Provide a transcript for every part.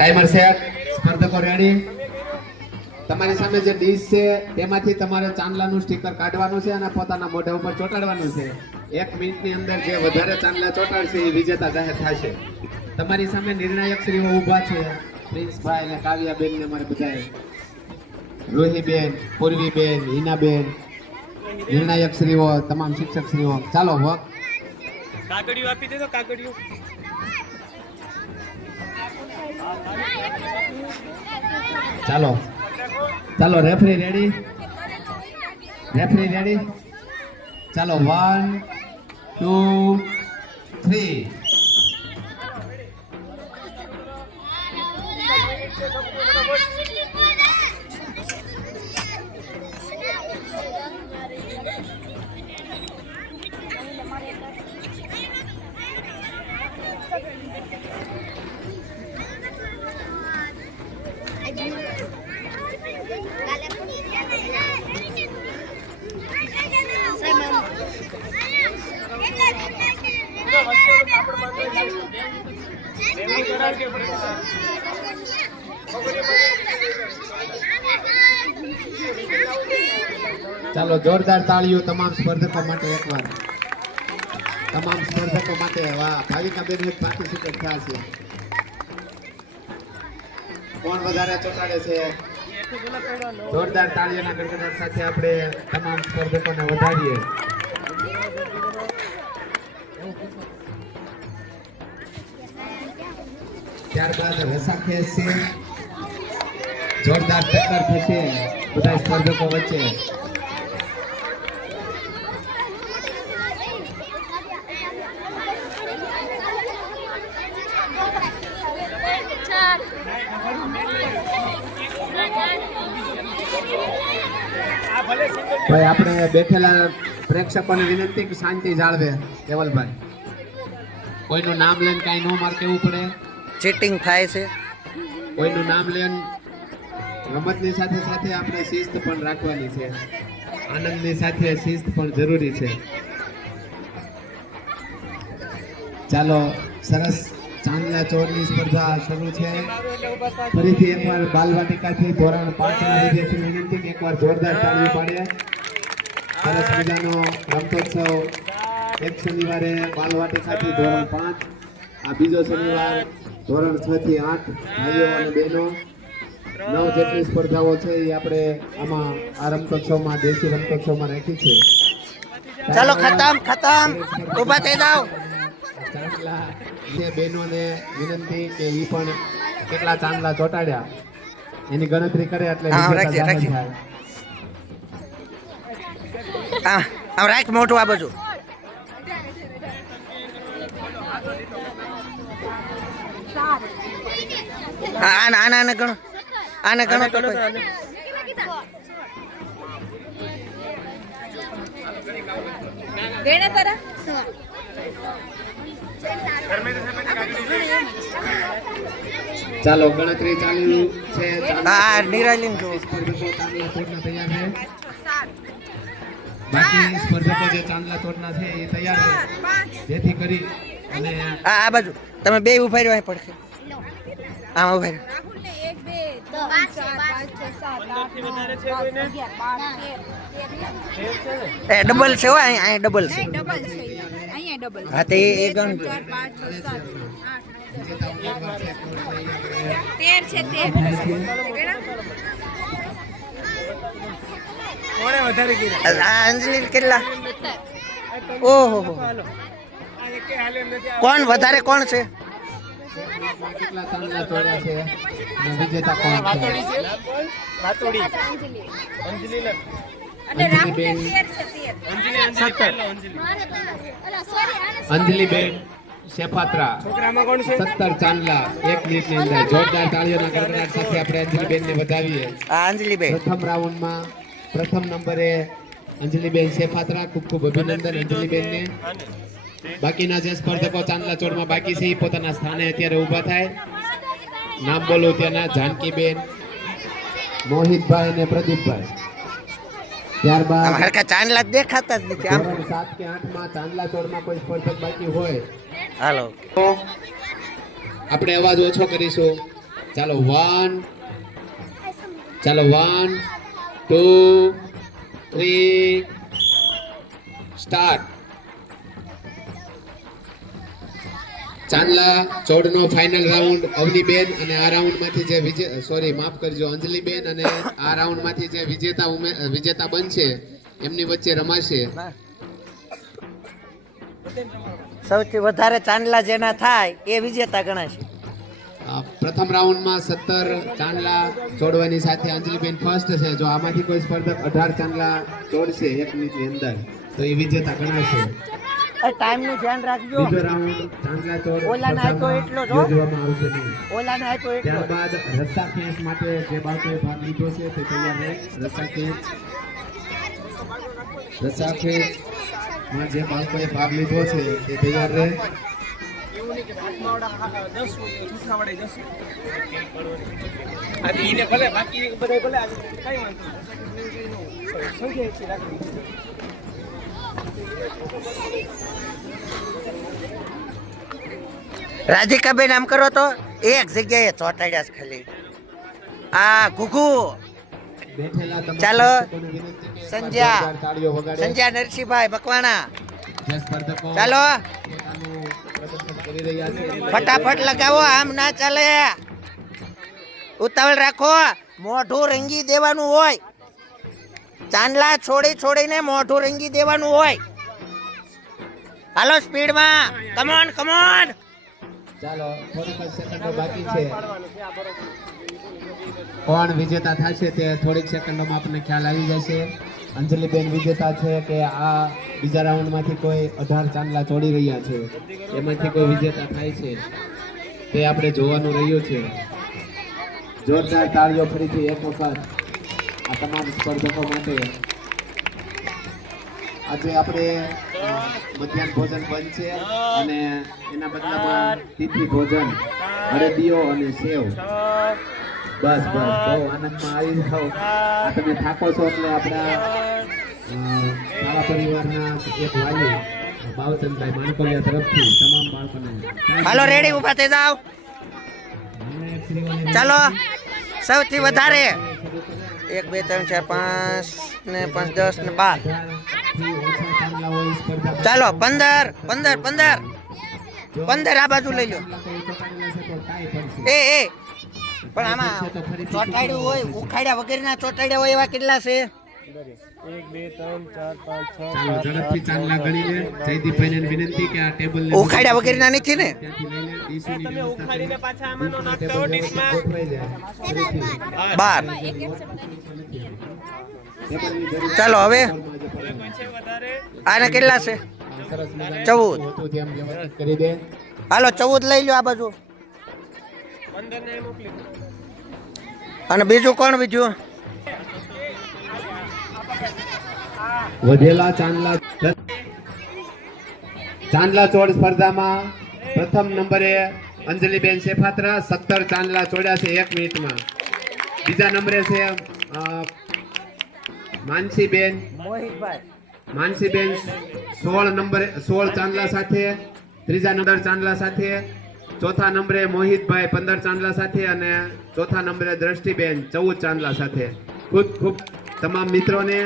Timer set સ્પર્ધકો ready તમારી સામે જે ડીશ છે, તેમાંથી તમારે ચાંદલાનું સ્ટીકર કાઢવાનું છે અને પોતાના મોઢા ઉપર ચોંટાડવાનું છે. એક મિનિટની અંદર જે વધારે ચાંદલા ચોંટાડશે એ વિજેતા જાહેર થશે. તમારી સામે નિર્ણાયક શ્રીઓ ઊભા છે. પ્રિન્સભાઈ અને કાવ્યાબેન ને અમારે બધાએ. રોહીબેન, પૂર્વીબેન, હિનાબેન, નિર્ણાયક શ્રીઓ તમામ શિક્ષક શ્રીઓ ચાલો વક કાકડીઓ આપી દેજો કાકડીઓ ચાલો. ચાલો રેફરી રેડી રેફરી રેડી ચાલો વન ટુ થ્રી ચાલો, જોરદાર તાળીઓ તમામ સ્પર્ધકો માટે એકવાર. તમામ સ્પર્ધકો માટે, વાહ, ભાવિકા પાર્ટિસિપેટ થયા છે. કોણ વધારે ચોટાડે છે? જોરદાર તાળીઓના ગણગણાટ સાથે આપણે તમામ સ્પર્ધકોને વધારીએ. ત્યારબાદ રસા ખેંચ છે જોરદાર ટક્કર થશે બધા સ્પર્ધકો વચ્ચે ભાઈ, આપણે બેઠેલા પ્રેક્ષકોને વિનંતી કે શાંતિ જાળવે કેવલભાઈ. કોઈનું નામ લઈને કાંઈ ન માર કેવું પડે? ચીટિંગ થાય છે. કોઈનું નામ લેન રમતની સાથે સાથે આપણે શિસ્ત પણ રાખવાની છે. આનંદની સાથે શિસ્ત પણ જરૂરી છે. ચાલો, સરસ ચાંદલા ચોરની સ્પર્ધા શરૂ છે. ફરીથી એકવાર બાલવાટિકાથી ધોરણ પાંચના વિદ્યાર્થી વિનંતી એકવાર જોરદાર તાળી પાડીએ સરસ મજાનો રમતોત્સવ. એક શનિવારે બાલવાટિકાથી ધોરણ પાંચ, આ બીજો શનિવાર ધોરણ છ થી આઠ ભાઈઓ અને બહેનો નવ જેટલી સ્પર્ધાઓ છે એ આપણે આમાં આ રમતોત્સવમાં દેશી રમતોત્સવમાં રાખી છે. ચાલો ખતમ ખતમ. ઊભા થઈ જાઓ. ચાંદલા જે બહેનોને વિનંતી કે એ પણ કેટલા ચાંદલા ચોટાડ્યા. એની ગણતરી કરે એટલે રાખી રાખજે, રાખજે. આમ રાખ મોટું આ બાજુ. આને આને આને ગણો. આને ગણો તો ગણે તારા? ચાલો ગણતરી ચાલુ છે. હા નિરાલીન જો તૈયાર છે. બાકી સ્પર્ધકો જે ચાંદલા તોડના છે એ તૈયાર છે. જેથી કરી અને હા આ બાજુ. તમે બે ઊભા રહ્યો અહીં પડખે. આમાં ઊભા રહ્યો. એ ડબલ છે હો અહીં અહીં ડબલ છે. અહીંયા. હા તે એ ગણ. તેર છે તેર? આ અંજલિ કેટલા? ઓહો હો. કોણ? વધારે કોણ છે? અંજલીબેન ચાંદલા તોડ્યા છે અને વિજેતા કોણ છે ને અંજલિબેન. તેર છે તેર અંજલિબેન શેફાત્રા. સત્તર ચાંદલા. એક અંદર. જોરદાર તાળીઓના ગડગડાટ સાથે આપણે અંજલિબેનને વધાવીએ. અંજલીબેન પ્રથમ રાઉન્ડમાં પ્રથમ નંબરે અંજલીબેન શેફાત્રા ખૂબ ખૂબ અભિનંદન અંજલિબેનને બાકીના જે સ્પર્ધકો ચાંદલા ચોરમાં બાકી છે એ પોતાના સ્થાને અત્યારે ઊભા થાય. નામ બોલું ત્યાંના જાનકીબેન મોહિતભાઈ અને પ્રદીપભાઈ. ત્યારબાદ હરકા ચાંદલા દેખાતા જ નથી આમ. કે આઠમાં ચાંદલા ચોરમાં કોઈ સ્પર્ધક બાકી હોય. હાલો. આપણે અવાજ ઓછો કરીશું. ચાલો વન ચાલો વન ટુ થ્રી સ્ટાર્ટ ચાંદલા ચોડનો ફાઇનલ રાઉન્ડ અવનીબેન અને આ રાઉન્ડમાંથી જે વિજે સોરી માફ કરજો અંજલિબેન અને આ રાઉન્ડમાંથી જે વિજેતા ઉમે વિજેતા બનશે એમની વચ્ચે રમાશે. સૌથી વધારે ચાંદલા જેના થાય એ વિજેતા ગણાશે. પ્રથમ રાઉન્ડમાં સત્તર ચાંદલા ચોડવાની સાથે અંજલિબેન ફર્સ્ટ છે. જો આમાંથી કોઈ સ્પર્ધક અઢાર ચાંદલા ચોડશે એક મિનિટની અંદર તો એ વિજેતા ગણાશે. ટાઈમનું ધ્યાન રાખજો. ઓલા રાઉન્ડ તો એટલો જો ઓલા ઓલાને આપ્યો એટલો ત્યારબાદ રસ્તા કેસ માટે જે બાળકોએ ભાગ લીધો છે તે તૈયાર રહે. રસ્સા ખેંચ રસ્સા ખેંચમાં જે બાળકોએ ભાગ લીધો છે તે તૈયાર રહે. ભલે બાકી બધા ભલે આજે કઈ વાંધો રાધિકાબેન આમ કરો તો એક જગ્યાએ ચોટાડ્યા છે ખાલી. આ ઘુઘુ. ચાલો. સંજ્યા સંજ્યા. નરસિંહભાઈ મકવાણા ચાલો. ફટાફટ લગાવો આમ ના ચાલે. ઉતાવળ રાખો. મોઢું રંગી દેવાનું હોય. ચાંદલા છોડી છોડીને મોઢું રંગી દેવાનું હોય. હાલો સ્પીડમાં. કમોન કમોન ચાલો થોડીક સેકન્ડો બાકી છે. કોણ વિજેતા થશે તે થોડીક સેકન્ડોમાં આપણને ખ્યાલ આવી જશે. અંજલિબેન વિજેતા છે કે આ બીજા રાઉન્ડમાંથી કોઈ અઢાર ચાંદલા ચોડી રહ્યા છે. એમાંથી કોઈ વિજેતા થાય છે. તે આપણે જોવાનું રહ્યું છે. જોરદાર તાળીઓ ફરીથી એક વખત. આ તમામ સ્પર્ધકો માટે આજે આપણે મધ્યાહન ભોજન બંધ છે અને એના બદલામાં તિથિ ભોજન અડદીઓ અને સેવ. બસ બસ બહુ આનંદમાં આવી જાઓ. આ તમે થાકો છો એટલે આપણા અ, પરિવારના એક વાલી ભાવચંદભાઈ માણકોલિયા તરફથી તમામ બાળકોને હાલો રેડી ઊભા થઈ જાઓ. ચાલો સૌથી વધારે. એક, બે, ત્રણ, ચાર, પાંચ, ને પાંચ, દસ, ને બાર. ચાલો, પંદર પંદર પંદર. પંદર આ બાજુ લઈ લો. એ એ. પણ આમાં ચોટાડ્યું હોય, ઉખાડ્યા વગેરેના ચોટાડ્યા હોય એવા કેટલા છે? એક બે ત્રણ ચાર પાંચ છ ચાલો ઝડપથી ચાંદલા ગણી જયદીપભાઈને વિનંતી કે આ ટેબલ ઉખાડ્યા વગેરેના નથી ને? તમે ઉખાડીને પાછા નાખતા ડીશમાં જાય ફરીથી. બાર ચાલો હવે. આને કેટલા છે? ચૌદ. હાલો ચૌદ લઈ લો આ બાજુ. પંદર ને મોકલી દો. અને બીજું કોણ બીજું? વધેલા ચાંદલા ચાંદલા ચોડ સ્પર્ધામાં પ્રથમ નંબરે અંજલિબેન શેફાત્રા, સત્તર ચાંદલા ચોડ્યા છે એક મિનિટમાં. બીજા નંબરે છે માનસીબેન. માનસીબેન સોળ નંબરે, સોળ ચાંદલા સાથે, ત્રીજા નંબર ચાંદલા સાથે, ચોથા નંબરે મોહિતભાઈ, પંદર ચાંદલા સાથે અને ચોથા નંબરે દ્રષ્ટિબેન ચૌદ ચાંદલા સાથે. ખૂબ ખૂબ તમામ મિત્રોને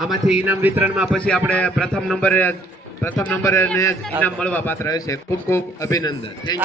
આમાંથી ઇનામ વિતરણમાં પછી આપણે પ્રથમ નંબરે પ્રથમ નંબરે ઇનામ મળવા પાત્ર હશે ખૂબ ખૂબ અભિનંદન. થેન્ક